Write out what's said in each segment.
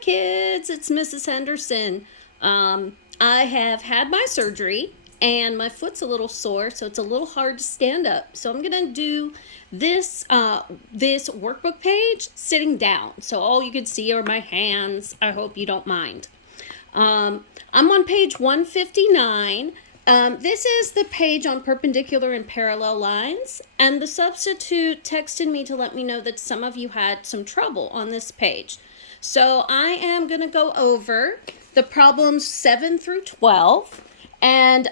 kids, it's Mrs. Henderson. I have had my surgery and my foot's a little sore, so it's a little hard to stand up. So I'm gonna do this workbook page sitting down. So all you can see are my hands. I hope you don't mind. I'm on page 159. This is the page on perpendicular and parallel lines, and the substitute texted me to let me know that some of you had some trouble on this page. So I am going to go over the problems 7 through 12, and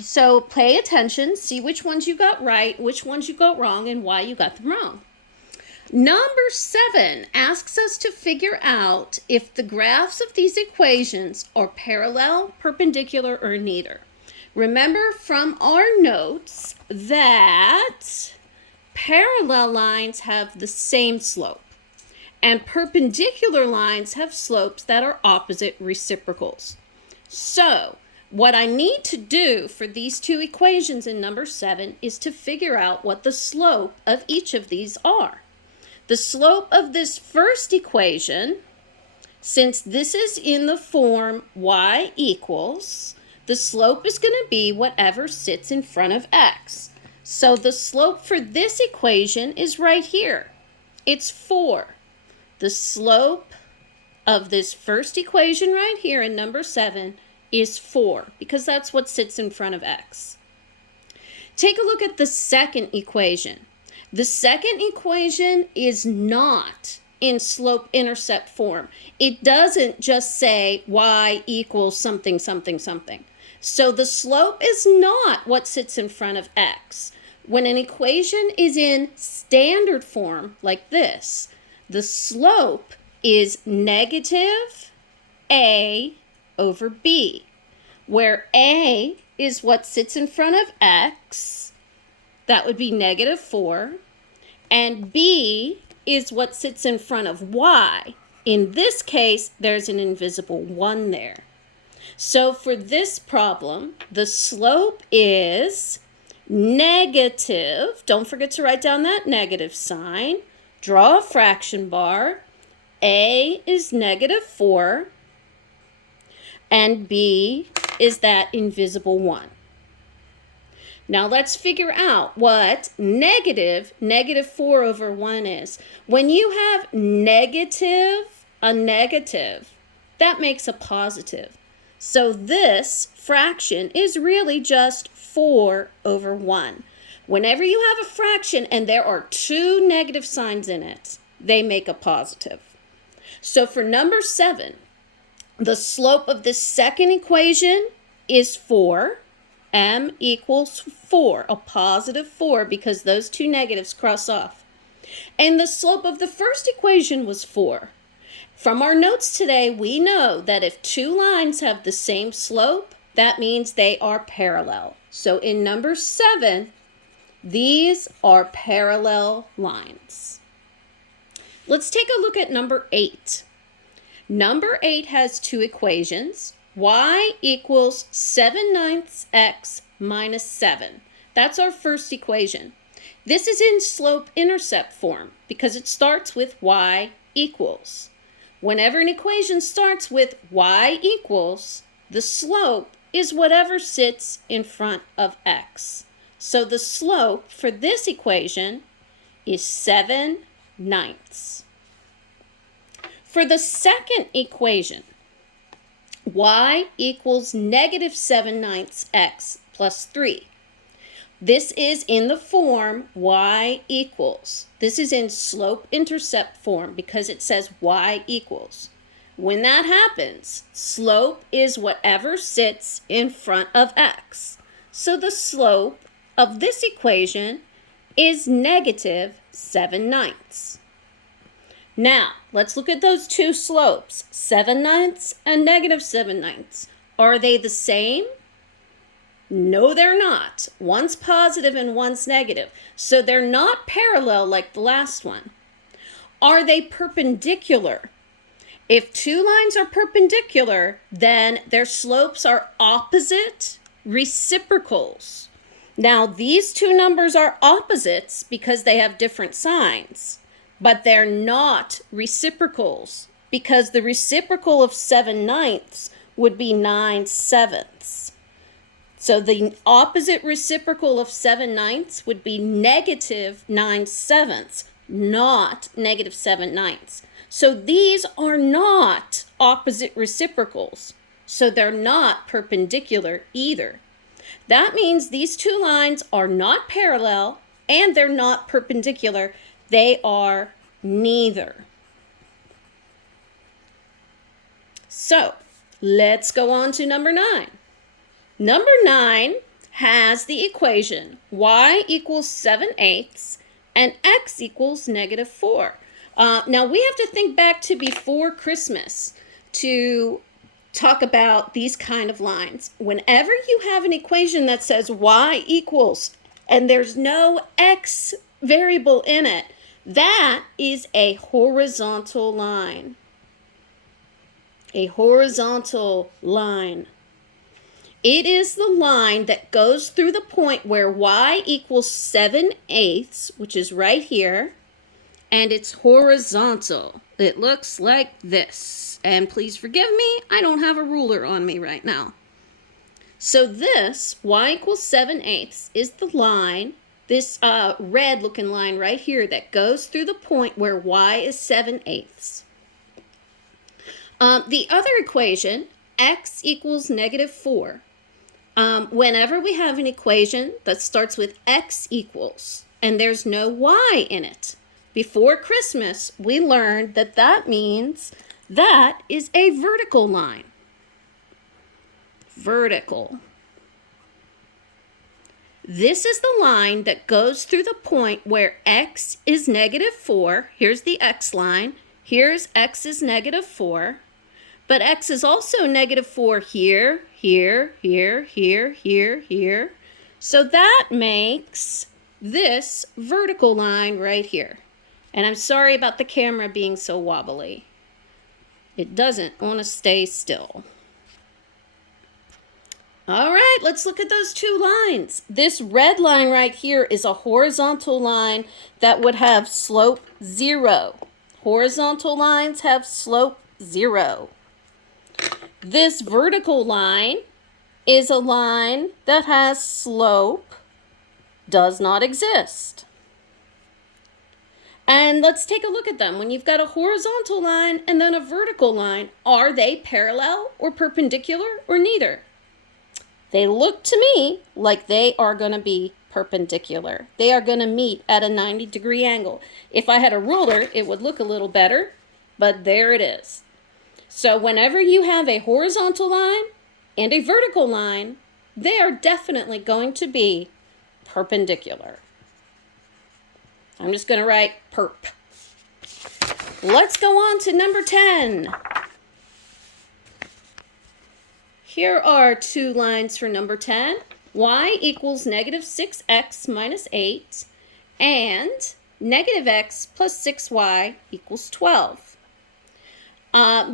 so pay attention, see which ones you got right, which ones you got wrong, and why you got them wrong. Number 7 asks us to figure out if the graphs of these equations are parallel, perpendicular, or neither. Remember from our notes that parallel lines have the same slope, and perpendicular lines have slopes that are opposite reciprocals. So, what I need to do for these two equations in number 7 is to figure out what the slope of each of these are. The slope of this first equation, since this is in the form y equals, the slope is going to be whatever sits in front of x. So the slope for this equation is right here. It's 4. The slope of this first equation right here in number 7 is 4, because that's what sits in front of x. Take a look at the second equation. The second equation is not in slope-intercept form. It doesn't just say y equals something, something, something. So the slope is not what sits in front of x. When an equation is in standard form like this, the slope is negative a over b, where a is what sits in front of x, that would be negative 4, and b is what sits in front of y. In this case, there's an invisible 1 there. So for this problem, the slope is negative. Don't forget to write down that negative sign. Draw a fraction bar. A is negative 4, and b is that invisible 1. Now let's figure out what negative 4 over 1 is. When you have a negative, that makes a positive. So this fraction is really just 4 over 1. Whenever you have a fraction and there are two negative signs in it, they make a positive. So for number 7, the slope of this second equation is 4. M equals 4, a positive 4, because those two negatives cross off. And the slope of the first equation was 4. From our notes today, we know that if two lines have the same slope, that means they are parallel. So in number 7, these are parallel lines. Let's take a look at number 8. Number 8 has two equations. Y equals 7/9 x minus 7. That's our first equation. This is in slope-intercept form because it starts with y equals. Whenever an equation starts with y equals, the slope is whatever sits in front of x. So the slope for this equation is 7/9. For the second equation, y equals negative 7/9 x plus 3. This is in the form y equals. This is in slope-intercept form because it says y equals. When that happens, slope is whatever sits in front of x. So the slope of this equation is negative 7/9. Now, let's look at those two slopes, 7/9 and negative 7/9. Are they the same? No, they're not. One's positive and one's negative. So they're not parallel like the last one. Are they perpendicular? If two lines are perpendicular, then their slopes are opposite reciprocals. Now, these two numbers are opposites because they have different signs, but they're not reciprocals because the reciprocal of 7/9 would be 9/7. So the opposite reciprocal of 7/9 would be negative 9/7, not negative 7/9. So these are not opposite reciprocals. So they're not perpendicular either. That means these two lines are not parallel and they're not perpendicular. They are neither. So let's go on to number 9. Number 9 has the equation y equals 7/8 and x equals -4. Now we have to think back to before Christmas to talk about these kind of lines. Whenever you have an equation that says y equals and there's no x variable in it, that is a horizontal line. A horizontal line. It is the line that goes through the point where y equals 7/8, which is right here, and it's horizontal. It looks like this. And please forgive me, I don't have a ruler on me right now. So this, y equals 7/8, is the line, this red looking line right here that goes through the point where y is 7/8. The other equation, x equals -4. Whenever we have an equation that starts with x equals and there's no y in it, before Christmas we learned that that means that is a vertical line. Vertical. This is the line that goes through the point where x is -4. Here's the x line. Here's x is -4. But x is also -4 here, here, here, here, here, here. So that makes this vertical line right here. And I'm sorry about the camera being so wobbly. It doesn't want to stay still. All right, let's look at those two lines. This red line right here is a horizontal line that would have slope 0. Horizontal lines have slope 0. This vertical line is a line that has slope does not exist. And let's take a look at them. When you've got a horizontal line and then a vertical line, are they parallel or perpendicular or neither? They look to me like they are going to be perpendicular. They are going to meet at a 90-degree angle. If I had a ruler, it would look a little better, but there it is. So whenever you have a horizontal line and a vertical line, they are definitely going to be perpendicular. I'm just going to write perp. Let's go on to number 10. Here are two lines for number 10. Y equals -6x minus 8 and -x plus 6y equals 12.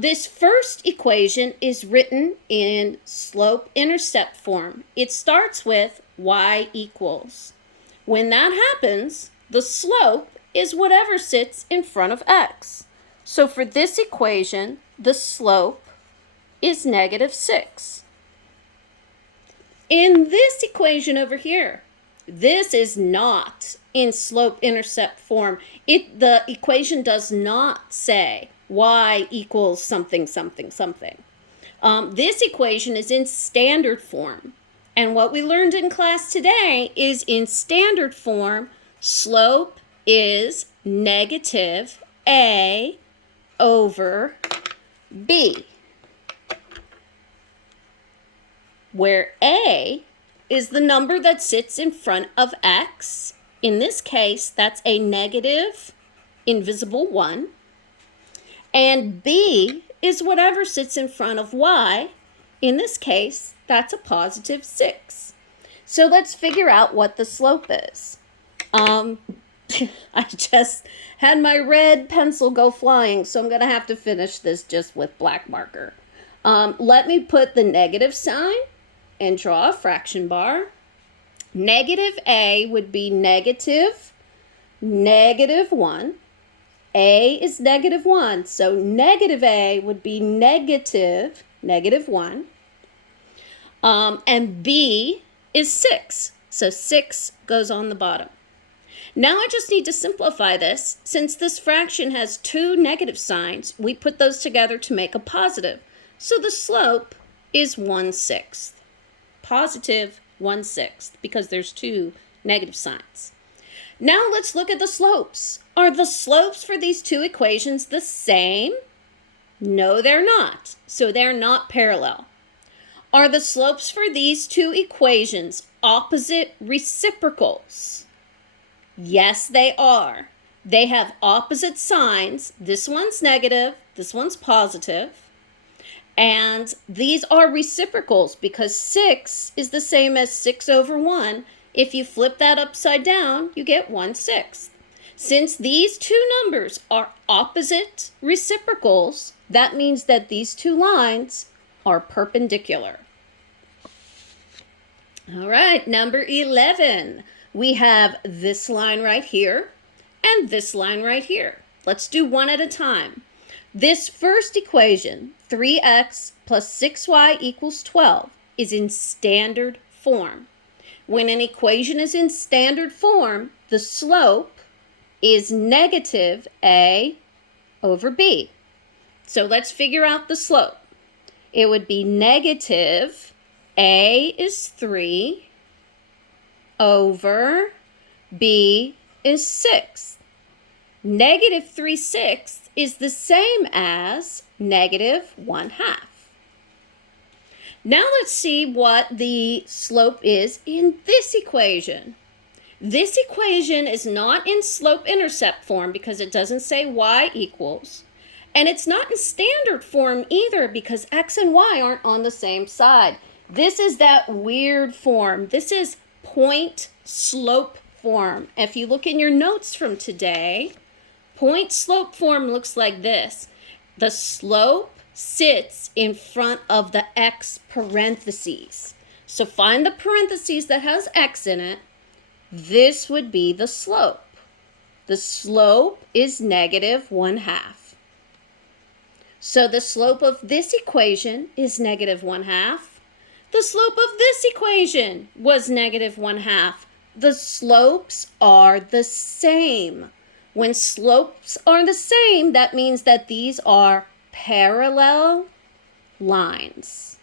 This first equation is written in slope-intercept form. It starts with y equals. When that happens, the slope is whatever sits in front of x. So for this equation, the slope is -6. In this equation over here, this is not in slope-intercept form. The equation does not say y equals something, something, something. This equation is in standard form. And what we learned in class today is in standard form, slope is -a over b, where a is the number that sits in front of x. In this case, that's a negative invisible 1. And b is whatever sits in front of y. In this case, that's a positive 6. So let's figure out what the slope is. I just had my red pencil go flying, so I'm going to have to finish this just with black marker. Let me put the negative sign and draw a fraction bar. Negative a would be negative -1. A is negative 1. So negative A would be negative 1. And B is 6. So 6 goes on the bottom. Now I just need to simplify this. Since this fraction has two negative signs, we put those together to make a positive. So the slope is 1/6. Positive 1/6, because there's two negative signs. Now let's look at the slopes. Are the slopes for these two equations the same? No, they're not. So they're not parallel. Are the slopes for these two equations opposite reciprocals? Yes, they are. They have opposite signs. This one's negative, this one's positive. And these are reciprocals because 6 is the same as 6 over 1. If you flip that upside down, you get 1/6. Since these two numbers are opposite reciprocals, that means that these two lines are perpendicular. All right, number 11. We have this line right here and this line right here. Let's do one at a time. This first equation, 3x plus 6y equals 12, is in standard form. When an equation is in standard form, the slope is negative a over b. So let's figure out the slope. It would be negative a is 3 over b is 6. Negative 3/6 is the same as negative 1/2. Now let's see what the slope is in this equation. This equation is not in slope-intercept form because it doesn't say y equals. And it's not in standard form either because x and y aren't on the same side. This is that weird form. This is point-slope form. If you look in your notes from today, point-slope form looks like this. The slope sits in front of the x parentheses. So find the parentheses that has x in it. This would be the slope. The slope is negative 1/2. So the slope of this equation is negative 1/2. The slope of this equation was negative 1/2. The slopes are the same. When slopes are the same, that means that these are parallel lines.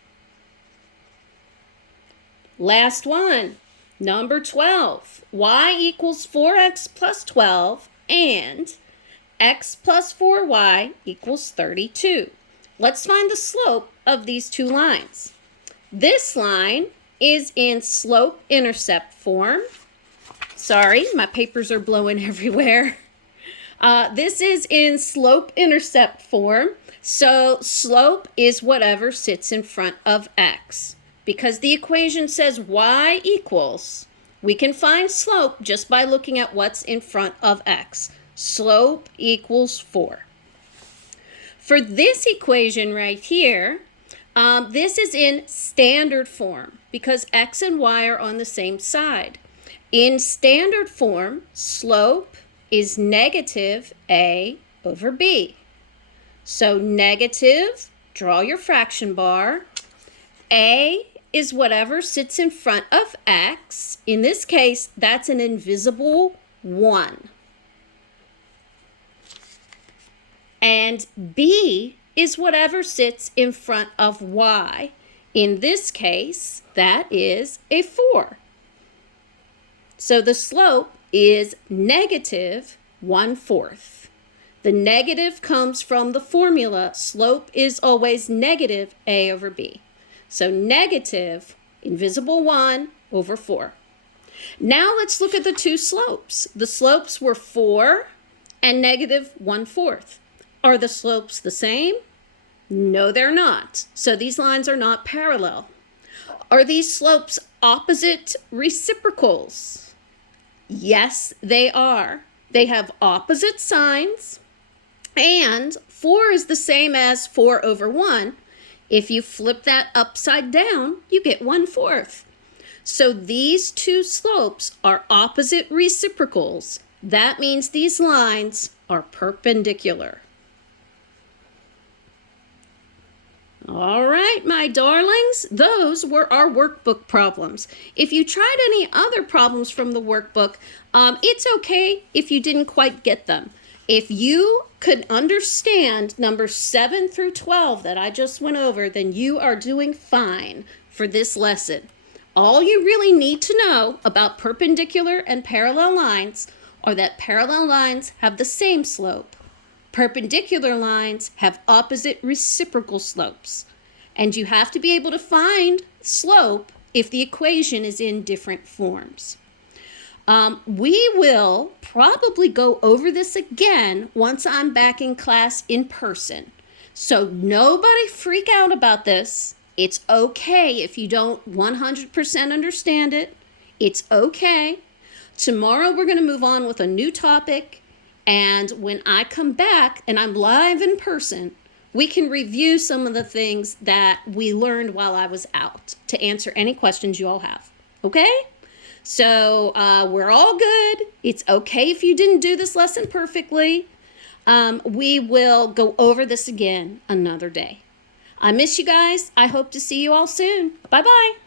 Last one, number 12. Y equals 4x plus 12 and x plus 4y equals 32. Let's find the slope of these two lines. This line is in slope-intercept form. Sorry, my papers are blowing everywhere. This is in slope-intercept form. So slope is whatever sits in front of x. Because the equation says y equals, we can find slope just by looking at what's in front of x. Slope equals 4. For this equation right here, this is in standard form because x and y are on the same side. In standard form, slope is negative a over b. So negative, draw your fraction bar. A is whatever sits in front of x. In this case, that's an invisible 1. And b is whatever sits in front of y. In this case, that is a 4. So the slope is negative 1/4. The negative comes from the formula. Slope is always negative a over b. So negative, invisible 1 over 4. Now let's look at the two slopes. The slopes were 4 and negative 1/4. Are the slopes the same? No, they're not. So these lines are not parallel. Are these slopes opposite reciprocals? Yes, they are. They have opposite signs, and 4 is the same as 4 over 1. If you flip that upside down, you get 1/4. So these two slopes are opposite reciprocals. That means these lines are perpendicular. All right, my darlings, those were our workbook problems. If you tried any other problems from the workbook, it's okay if you didn't quite get them. If you could understand numbers 7 through 12 that I just went over, then you are doing fine for this lesson. All you really need to know about perpendicular and parallel lines are that parallel lines have the same slope. Perpendicular lines have opposite reciprocal slopes, and you have to be able to find slope if the equation is in different forms. We will probably go over this again once I'm back in class in person. So nobody freak out about this. It's okay if you don't 100% understand it. It's okay. Tomorrow we're going to move on with a new topic. And when I come back and I'm live in person, we can review some of the things that we learned while I was out to answer any questions you all have. Okay? So we're all good. It's okay if you didn't do this lesson perfectly. We will go over this again another day. I miss you guys. I hope to see you all soon. Bye-bye.